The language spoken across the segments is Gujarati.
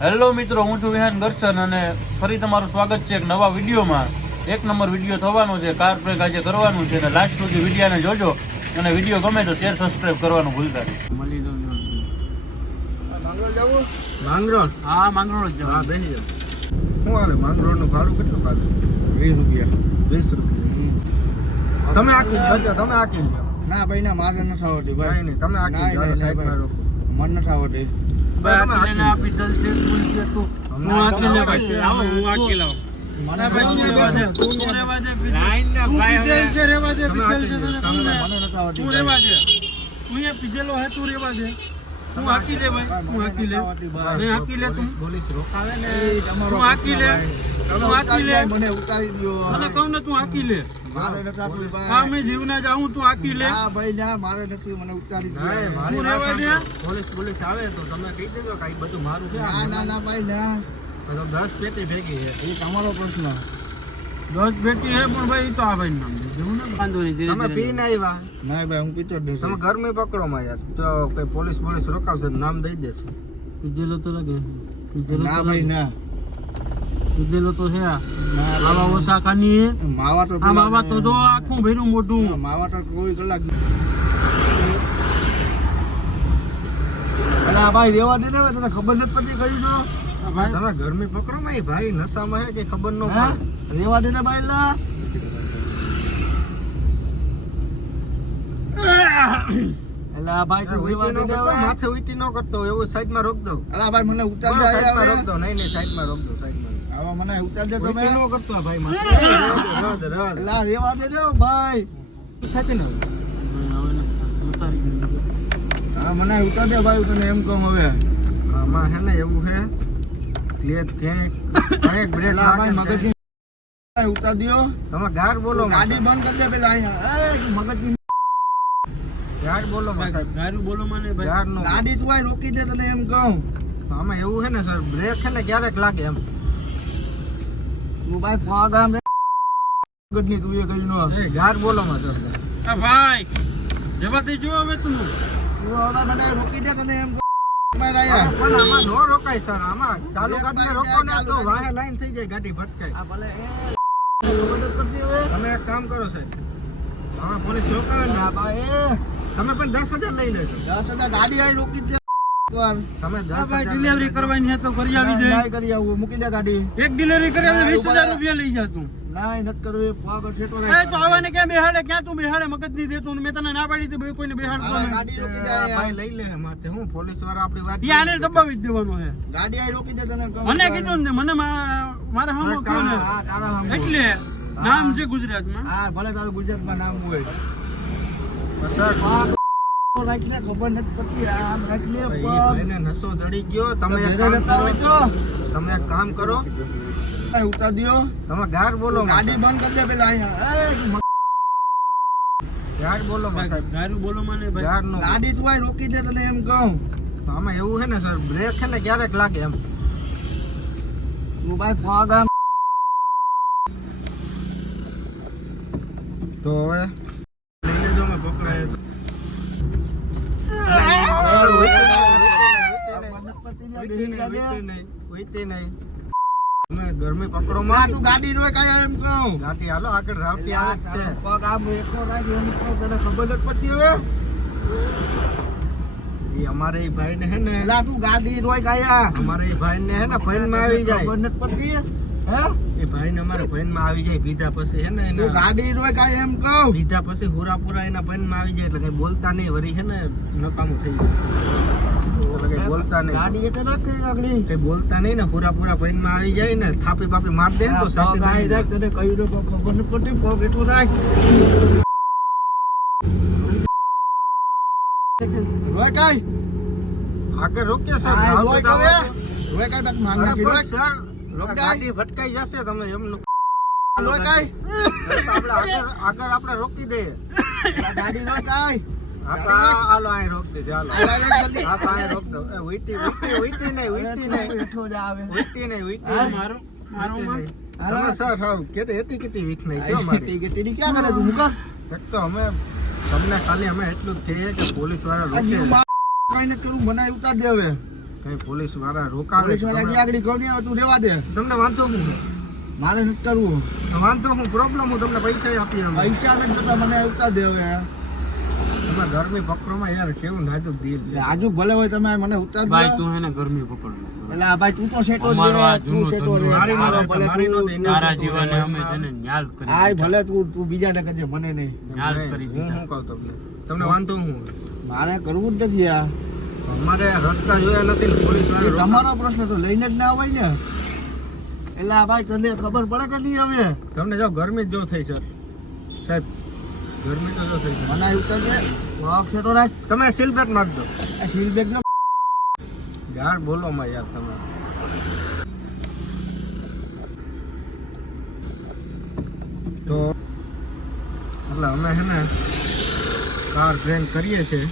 હેલો મિત્રો હું છું વિહાન દર્શન અને ફરી તમારું સ્વાગત છે એક નવા વિડીયોમાં. એક નંબર વીડિયો થવાનો છે કાર પ્રેક આજે કરવાનું છે અને લાસ્ટ સુધી વિડીયોને જોજો અને વીડિયો ગમે તો શેર સબસ્ક્રાઇબ કરવાનું ભૂલતા નહીં. માંગરોળ હા માંગરોળ જ હા બેસી જાઓ. શું હાલે માંગરોળનું ભાડું કેટલું ભાડું વીસ રૂપિયા. વીસ રૂપિયા. તમે આખી તમે આખી ના ભાઈ ના મારે નથી આવડતી ભાઈ. ભાઈ નહીં તમે આખી ના, ના, ના, સાઈડમાં રોકો મને નથી આવડતી. ભાઈ, તમે આકી લો. આપી દલશે બોલશે તું. હું આકી લે ભાઈ. ભાઈ આવો હું આકી લાવ મને ભાઈ રેવા દે તું રેવા દે છે રેવા દે તમે છે તને મને. નથી આવડતી તું રેવા દે. તું એ પીજેલો હે તું રેવા દે. તું હાકી લે ભાઈ તું હાકી લે. આવડતી હાકી લે તું. પોલીસ- રોકાવે ને તું હાકી લે. તું તમે હાકી લે. મને ઉતારી દ્યો. મને કહું ને તું હાકી લે. મારે નથી હા મેં જીવના જાઉં તું હાકી લે. ના ભાઈ ના મારે નથી મને ઉતારી રહેવા દે. પોલીસ પોલીસ આવે તો તમે કહી દેજો કે બધું મારું છે. ના ના ના ભાઈ ના. દસ પેટી ભેગી છે. એ તમારો પ્રશ્ન. દસ બેટી હે પણ ભાઈ તો આ ભાઈ નામ જેવું ને વાંધો નહીં ધીરે તમે પીને આવ્યા? ના ભાઈ હું પીતો જ તમે ઘર મે પકડો માં યાર તો કઈ પોલીસ પોલીસ રોકાવશે નામ દઈ દેશે. પીધેલો તો લાગે. પીધેલો ના ભાઈ ના. પીધેલો તો છે આવા ઓછા ખાની માવા તો આ માવા તો જો આખું ભેરું મોઢું. માવા તો કોઈ કલાક અલા ભાઈ રેવા દે ને તને ખબર નથી પડતી કઈ તો તમે ગરમી પકડો માં ભાઈ નશામાં હે કે ખબર ન પડે. રેવા દે ને ભાઈ લા. એલા ભાઈ તું રેવા દે હવે. માથે ઉઈટી ન કરતો એવું સાઈડમાં રોક દો. અલા ભાઈ મને ઉતાર દે રોક દો. નહીં નહીં સાઈડમાં રોક દો સાઈડમાં હવે મને ઉતાર દે તમે. ન કરતો ભાઈ દે, દે. અલા રેવા દે ને ભાઈ. થતી ને હા મને ઉતાર દે ભાઈ તને એમ કહું હવે. આમાં હે ને એવું હે. ક્લિયર ક્યાંક ક્યાંક બ્રેક અલા ભાઈ મગજ ઉતાર દ્યો તમે ગાર બોલો ગાડી બંધ કરી દે પેલા અહીંયા. એ મગજ ગાર બોલો સાહેબ ગારું બોલો મને ભાઈ. ગાર નો ગાડી તું આય રોકી દે તને એમ કહું. આમાં એવું છે ને સર બ્રેક છે ને ક્યારેક લાગે એમ. તું ભાઈ ફાગ આમ રે. મગજની તું એ કરી નો. એ ગાર બોલો માં સર આ ભાઈ જવાથી જો હવે તું. તું હવે મને રોકી દે તને એમ મારા. આમાં નો રોકાય સર આમાં ચાલુ ગાડીને રોકો ને તો લાઈન થઈ જાય ગાડી ભટકાય ભલે. તમે એક કામ કરો સાહેબ હા પોલીસ રોકાવે ને તમે પણ દસ હજાર લઈ લેજો દસ હજાર ગાડી આઈ રોકી ડિલિવરી કરવાની છે તો કરી આવી દે. કરી આવું. મૂકી દે ગાડી. એક ડિલિવરી કરી આવી વીસ હજાર રૂપિયા લઈ જા તું. નાય નથી કરવી. ઠેઠો એ રાખ. તો આવવાને ક્યાં બેહાડે? ક્યાં તું બેહાડે? મગજ નહીં દેતું ને મેં તને ના પાડી ભાઈ કોઈને બેહાડતો ગાડી રોકી દે ભાઈ લઈ લે માથે હું પોલીસવાળા આપણી વાત ઈ આને દબાવી જ દેવાનો છે. ગાડી આઈ રોકી દે તને કહું મને કીધું ને મને મા- મારે હામો ને. હા, તારા. એટલે નામ છે ગુજરાતમાં. હા ભલે તારું ગુજરાતમાં નામ હોય. રાખીને ખબર નથી પડતી. આમ રાખીને ભાઈ, પગ. ઈ ભાઈને નશો ચડી ગયો. તમે એક ઘરે કામ રહેતા કરો. હોય તો? તમે કામ કરો. ઉતાર દ્યો. તમે ગાર બોલો ગાડી બંધ કરી દે પેલા અહીંયા. તું ગાર બોલો ગારું બોલો મને ભાઈ. ગાડી તું આય રોકી દે તને એમ કહું. આમાં એવું છે ને સર બ્રેક છે ને ક્યારેક લાગે એમ. તું ભાઈ ફોગ આમ. તો હવે લઈ લેજો અમે પકડાય તો. ઉઈતી નહીં, ઉઈતી નહીં, ઉઈતી નહીં. તમે ગરમી પકડો માં તું ગાડી રોય કાંઈ એમ કહું. ગાડી હાલો આગળ રાવટી આવે છે. પગ આમ એકલો રાખ એમ કહું તને ખબર નથી પડતી હવે. ઈ અમારે એ ભાઈ ને હે ને તું ગાડી રોય ગયા. અમારે ભાઈ ને હે ને ફઈનમાં આવી જાય. ખબર નથી પડતી હે? એ ભાઈ ને અમારે ભાઈ માં આવી જાય પીધા પછી હે ને એને. ગાડી રોય કાય એમ કહું. પીધા પછી હુરા પૂરા એના ફઈનમાં આવી જાય એટલે કઈ બોલતા નહીં વરી હે ને નકામું થઈ જાય. બોલતા નહીં. ગાડી એટલે રાખ આગળી. કઈ બોલતા નહીં ને પૂરા પૂરા ફઈનમાં આવી જાય ને થાપી બાપી માર દે ને તો સાથે આઈ રાખ તને કહ્યું તો ખબર નથી પડતી પગ એટલું રાખ. રોય કાંઈ? આગળ રોક્યા સર રોય તો રોય કાંઈ બાકી માંગ નાખી રોય? સર ગાડી ભટકાઈ જશે તમે રોય કાંઈ? આપણે આગળ આગળ આપણે રોકી દઈએ. ગાડી રોય કાંઈ હા. હા કરે તમને ખાલી અમે એટલું જ કહીએ કે પોલીસવાળા કઈ કરવું મને ઉતાર દે હવે. કઈ પોલીસવાળા રોકાવે આગળ કહો ને તું રેવા દે. તમને વાંધો શું મારે નથી કરવું. વાંધો હું પ્રોબ્લેમ હું તમને પૈસા આપી પૈસા નથી મને ઉતાર દે હવે. ગરમી પકડોમાં યાર કેવું નાજુક દિલ છે. આજુ ભલે હોય તમે મને ઉતાર ભાઈ તું એને ગરમી પકડ એટલે આ ભાઈ તું તો સેટો જ અમારો રે, આ તું જૂનો સેટો ધંધો. રે. મારી નો ભલે મારી નો તું- દે. તારા જીવાને અમે છે ને ન્યાલ કરી આય ભલે તું તું બીજાને કરજે મને નહીં. ન્યાલ કરી હું શું કહું તમને? તમને વાંધો હું મારે કરવું જ નથી આ. અમારે રસ્તા જોયા નથી પોલીસ. તમારો પ્રશ્ન તો લઈને જ ના હોય ને. એટલે આ ભાઈ તને ખબર પડે કે નહીં હવે? તમને જો ગરમી જ જો થઈ સર. સાહેબ ગરમી તો થઈ મને સેટો રાખ. તમે સીલ બેગ મારી દો. સીલ બેગ નો યાર બોલો માં યાર તમે. તો એટલે અમે છે ને કાર ડ્રેન કરીએ છીએ.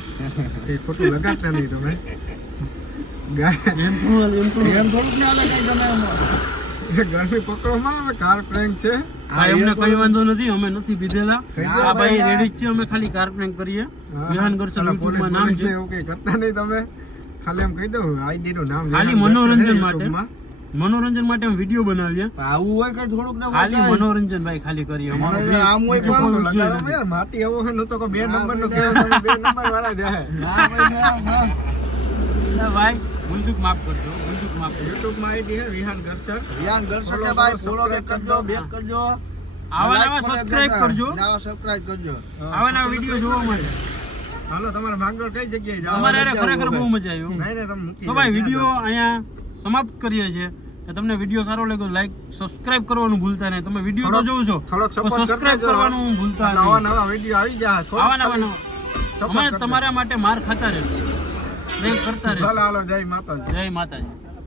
એ ફોટો લગાડતા નહીં તમે. ગરમી પકડવામાં આવે કાર પ્રેન્ક છે. ભાઈ અમને કઈ વાંધો નથી અમે નથી પીધેલા. આ ભાઈ ભાઈ. રેડી છે અમે ખાલી કાર કરીએ. વિહાન કરશે યુટ્યુબમાં નામ છે. એવું કરતા નહીં તમે. ખાલી એમ કહી દઉં આઈડી નું નામ ખાલી મનોરંજન માટે. મનોરંજન માટે વીડિયો બનાવીએ. આવું હોય કઈ થોડુંક ને ખાલી મનોરંજન ભાઈ ખાલી કરીએ. આમ હોય પણ લગાડો યાર માટી આવો છે તો કે બે નંબર નો કેવો તમે બે નંબર વાળા દે ના ભાઈ ના ના. ના ભાઈ માફ માફ કરજો. યુટ્યુબમાં આઈડી છે વિહાન ગરસર ધ્યાન દર્શક ને ભાઈ ફોલો subscribe કરજો. કરજો. બેક કરજો. આવા નવા સબસ્ક્રાઇબ કરજો. નવા સબસ્ક્રાઇબ કરજો. આવા નવા વીડિયો જોવા માટે હાલો તમારે ભાગદોડ કઈ જગ્યાએ જાઓ? અમારે હારે મજા આવે ખરેખર બહુ મજા આવી નહીં નહીં તમે મૂકી તો ભાઈ વીડિયો અહીંયા સમાપ્ત કરીએ છીએ. તમને વીડિયો સારો લાગ્યો લાઈક સબસ્ક્રાઇબ કરવાનું ભૂલતા નહીં. તમે વીડિયો તો જોવ છો સબસ્ક્રાઇબ કરવાનું ભૂલતા નવા નહીં. નવા વીડિયો આવી જાય આવા નવા નવા. અમે તમારા માટે માર ખાતા રહેજો કરતા હાલો જય માતાજી. જય માતાજી.